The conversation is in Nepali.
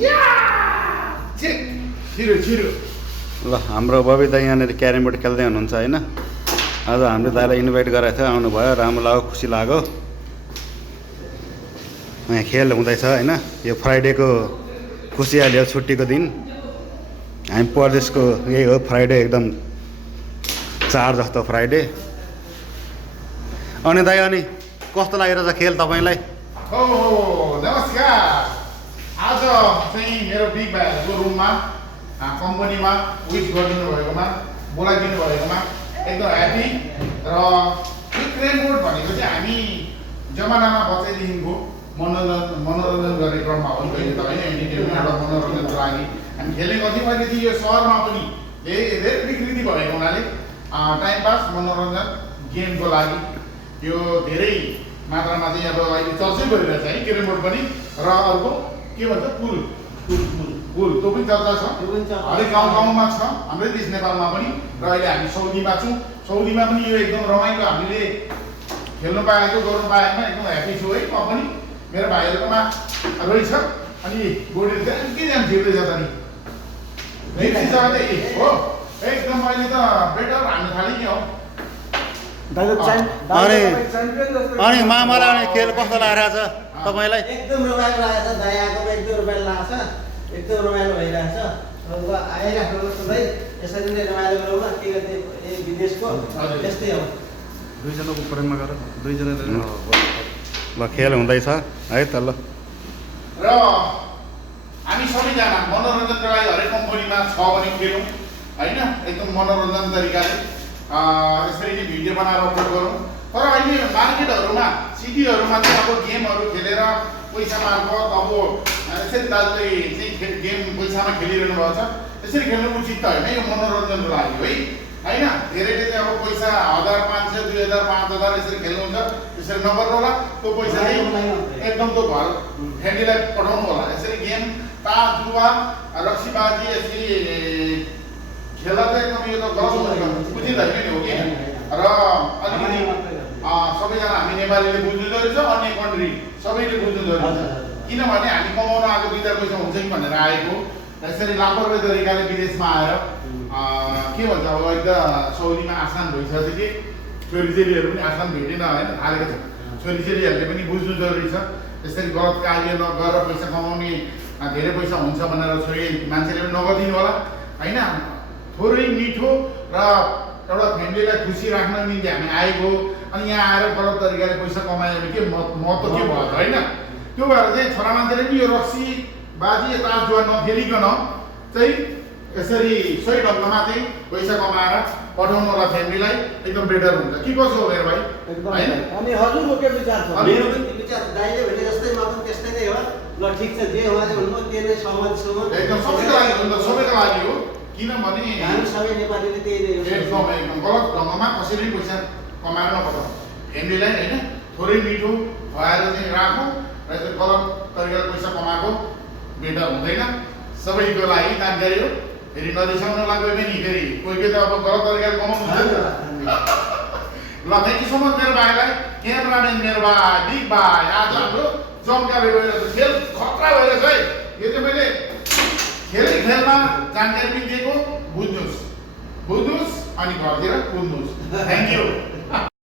ल हाम्रो बबी दाइ यहाँनिर क्यारम बोर्ड खेल्दै हुनुहुन्छ होइन। आज हाम्रो दाइलाई इन्भाइट गरेको थियो, आउनुभयो, राम्रो लाग्यो, खुसी लाग्यो। यहाँ खेल हुँदैछ होइन। यो फ्राइडेको खुसियाली हो, छुट्टीको दिन। हामी परदेशको यही हो फ्राइडे, एकदम चाड जस्तो फ्राइडे। अनि दाइ, अनि कस्तो लागिरहेछ खेल तपाईँलाई? नमस्कार। आज चाहिँ मेरो बिग भाइहरूको रुममा कम्पनीमा विश गरिदिनु भएकोमा, बोलाइदिनु भएकोमा एकदम ह्याप्पी। र यो क्रेम बोर्ड भनेको चाहिँ हामी जमानामा बच्चैदेखिको मनोरञ्जन गर्ने क्रममा हो कहिले त होइन। इन्टरटेनमेन्ट एउटा मनोरञ्जनको लागि हामी खेल्ने गर्थ्यौँ। अहिले चाहिँ यो सहरमा पनि धेरै विकृति भएको हुनाले टाइम पास मनोरञ्जन गेमको लागि यो धेरै मात्रामा चाहिँ अब अहिले चर्चै गरिरहेछ है क्यारम बोर्ड पनि। र अर्को के भन्छ पुल त्यो पनि चर्चा छ, हरेक गाउँमा छ हाम्रै देश नेपालमा पनि। र अहिले हामी सौदीमा छौँ, सौदीमा पनि यो एकदम रमाइलो हामीले खेल्नु पाएको, गर्नु पाएकोमा एकदम ह्याप्पी छु है। म पनि मेरो भाइहरूकोमा रहेछ। अनि बोर्डहरू चाहिँ के जान छिर्दैछ त नि देखि जग्गा चाहिँ हो एकदम। अहिले त बेटर हान्नु थालेँ के हो। अनि मामालाई खेल कस्तो लागिरहेछ तपाईँलाई? एकदम रमाइलो लागेको छ, दायाको एकदम रमाइलो लागेको छ, एकदम रमाइलो भइरहेछ। आइराख्नुहोस् भाइ, यसरी नै रमाइलो गरौँ न। के गर्दै विदेशको यस्तै हो, दुईजनाको प्रेममा गर, दुईजना ल खेल हुँदैछ है त। ल र हामी सबैजना मनोरञ्जनका लागि हरेक कम्पनीमा छ भने खेलौँ होइन। एकदम मनोरञ्जन तरिकाले यसरी नै भिडियो बनाएर अपलोड गरौँ। तर अहिले मार्केटहरूमा सिटीहरूमा चाहिँ अब गेमहरू खेलेर पैसा मार्फत अब यसरी दाजुले चाहिँ गेम पैसामा खेलिरहनु भएको छ। यसरी खेल्नु उचित त होइन, यो मनोरञ्जनको लागि है होइन। धेरैले चाहिँ अब पैसा 1000, 500, 2000, 5000 यसरी खेल्नुहुन्छ। यसरी नगर्नु होला। त्यो पैसा चाहिँ एकदम त्यो घर फ्यामिलीलाई पठाउनु होला। यसरी गेम तास जुवा रक्सीबाजी यसरी खेल्दा चाहिँ एकदम यो त गलत उचित होइन नि हो कि। र अलिकति सबैजना हामी नेपालीले बुझ्नु रहेछ, अन्य कन्ट्री सबैले बुझ्नु रहेछ। किनभने हामी कमाउन आएको 2-4 पैसा हुन्छ कि भनेर आएको। यसरी लापरवाही तरिकाले विदेशमा आएर के भन्छ अब एकदम सौदीमा आसान भइसक्यो कि छोरीचेलीहरू पनि आसान भेटेन होइन, थालेको छ। छोरीचेलीहरूले पनि बुझ्नु जरुरी छ। यसरी गलत कार्य नगरेर पैसा कमाउने धेरै पैसा हुन्छ भनेर छोरी मान्छेले पनि नगरिदिनु होला होइन। थोरै मिठो र एउटा फ्यामिलीलाई खुसी राख्न निम्ति हामी आएको। अनि यहाँ आएर गलत तरिकाले पैसा कमायो भने के महत्त्व के भयो होइन। त्यो भएर चाहिँ छोरा मान्छेले पनि यो रक्सी बाजी तास जुवा नखेलिकन चाहिँ यसरी सही ढङ्गमा चाहिँ पैसा कमाएर पठाउनु होला फ्यामिलीलाई, एकदम बेटर हुन्छ। के कसो हो मेरो भाइ होइन? अनि हजुरको के विचार छ? मेरो पनि विचार दाइले भने जस्तै म पनि त्यस्तै नै हो। ल ठिक छ, जे उहाँले भन्नुभयो त्यो नै सहमत छु। एकदम सबैको लागि हो, सबैको लागि हो। किनभने हामी सबै नेपालीले त्यही नै एकदम गलत ढङ्गमा कसैले पनि पैसा कमाएर नपठाउँ फ्यामिलीलाई होइन। थोरै मिठो खुवाएर चाहिँ राखौँ र यसरी गलत तरिकाले पैसा कमाएको बेटर हुँदैन। सबैको लागि जानकारी हो। फेरि नरिसाउन लाग्यो पनि फेरि कोही त अब गलत तरिकाले कमाउनु हुन्छ। ल थ्याङ्क यू सो मच मेरो भाइलाई, क्यामेराम्यान मेरो भाइ, बिग भाइ। आज हाम्रो जम्काले गएर खेल खतरा भइरहेछ है। यो चाहिँ मैले खेलमा जानकारी पनि दिएको। बुझ्नुहोस् अनि घरतिर कुद्नुहोस्। Thank you.